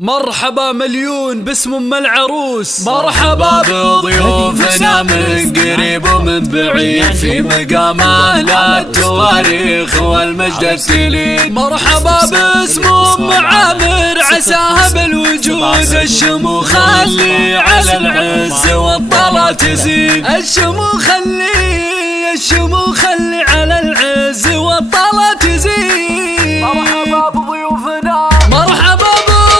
مرحبا مليون باسم ام العروس، مرحبا بضيوفنا من قريب ومن بعيد في مقام اهل التواريخ والمجد التليد. مرحبا باسم ام عامر عساها بالوجود الشموخ اللي على العز والطلا تزيد. الشموخ اللي على العز والطلا تزيد. مرحبا بضيوفنا، مرحبا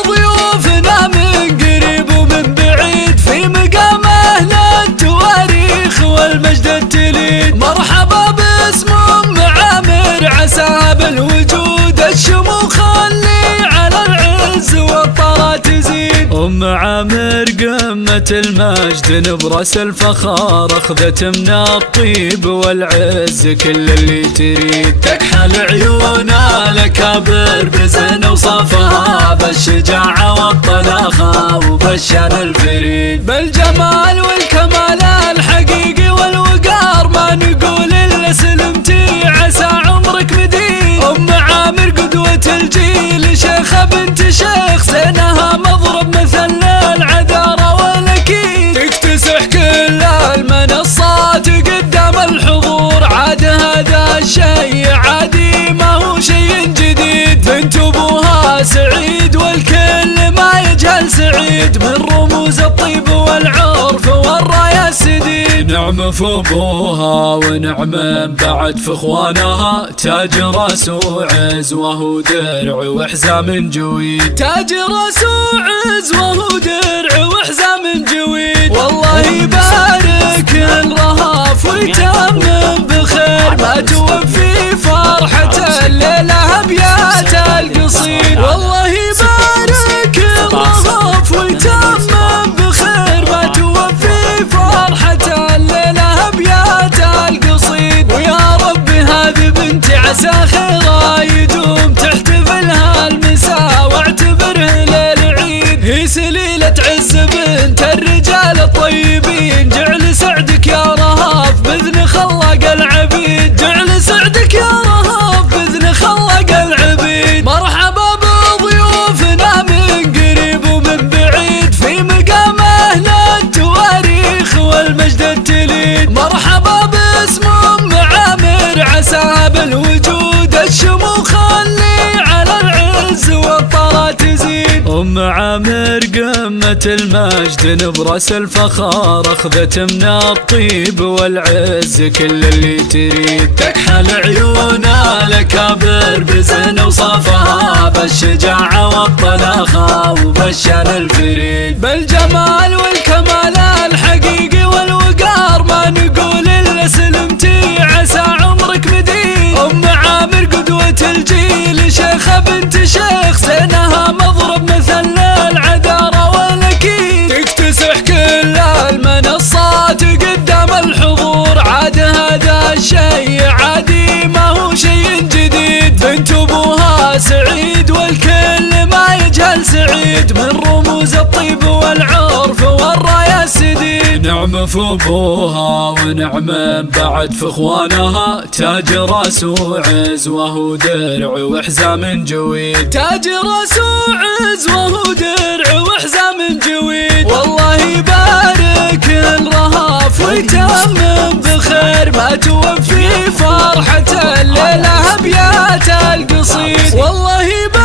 بضيوفنا من قريب ومن بعيد في مقام اهل التواريخ والمجد التليد. مرحبا باسم ام عامر عساها بالوجود الشموخ اللي على العز والطلا تزيد. ام عامر قمة المجد نبرس الفخار، اخذت من الطيب والعز كل اللي تريد. تكحل عيونها الاكابر بزن وصفها بالشجاعة والطلاخة وبالشان الفريد. بالجمال والكمال الحقيقي والوقار ما نقول الا سلمتي عسى عمرك مديد. ام عامر قدوة الجيل شيخة بنت شيخ، زينها مضرب مثل العذارى والاكيد. تكتسح كل المنصات قدام الحضور، عاد هذا الشيء عادي ما هو شيء جديد. بنت ابوها سعيد والكل ما يجهل سعيد، من رموز الطيب والعرف والراية السديد. نعم في ابوها ونعم بعد في اخوانها، تاج راس وعز وهو درع وحزام جويد. تاج راس وعز وهو درع وحزام جويد. والله يبارك الرهاف ويتمم بخير، ما توفي فرحة الليلة ابيات القصيد. والله يبارك الرهاف ويتمم بخير، ما توفي فرحة الليلة ابيات القصيد. ويا رب هذه بنتي عسى خيرها يدوم، تحتفلها المساء واعتبره ليل عيد. هي سليلة عز بنت الرجال الطيبين، جعل سعدك يا رهاف بإذن خلق العبيد. جعل سعدك يا رهاف بإذن خلق العبيد. مرحبا بضيوفنا من قريب ومن بعيد في مقام اهل التواريخ والمجد التليد. مرحبا باسم ام عامر عساها بالوجود الشموخ اللي على العز والطلا تزيد. ام عامر قمة المجد نبرس الفخار، اخذت من الطيب والعز كل اللي تريد. تكحل عيونها الاكابر بزن وصفها بالشجاعة والطلاخة وبالشان الفريد. بالجمال والكمال الحقيقي والوقار ما نقول الا سلمتي عسى عمرك مديد. ام عامر قدوة الجيل شيخة بنت شيخ، زينها مضرب مثل العذارى والاكيد. تكتسح كل المنصات قدام الحضور، عاد هذا الشيء عادي ما هو شيء جديد. بنت ابوها سعيد والكل ما يجهل سعيد، من رموز الطيب والعرف والراية السديد. نعم في ابوها ونعم بعد في اخوانها، تاج راس وعز وهو درع وحزام جويد. تاج راس وعز وهو درع وحزام جويد. والله يبارك الرهاف ويتمم بخير، ما توفي فرحة الليلة ابيات القصيد. والله يبارك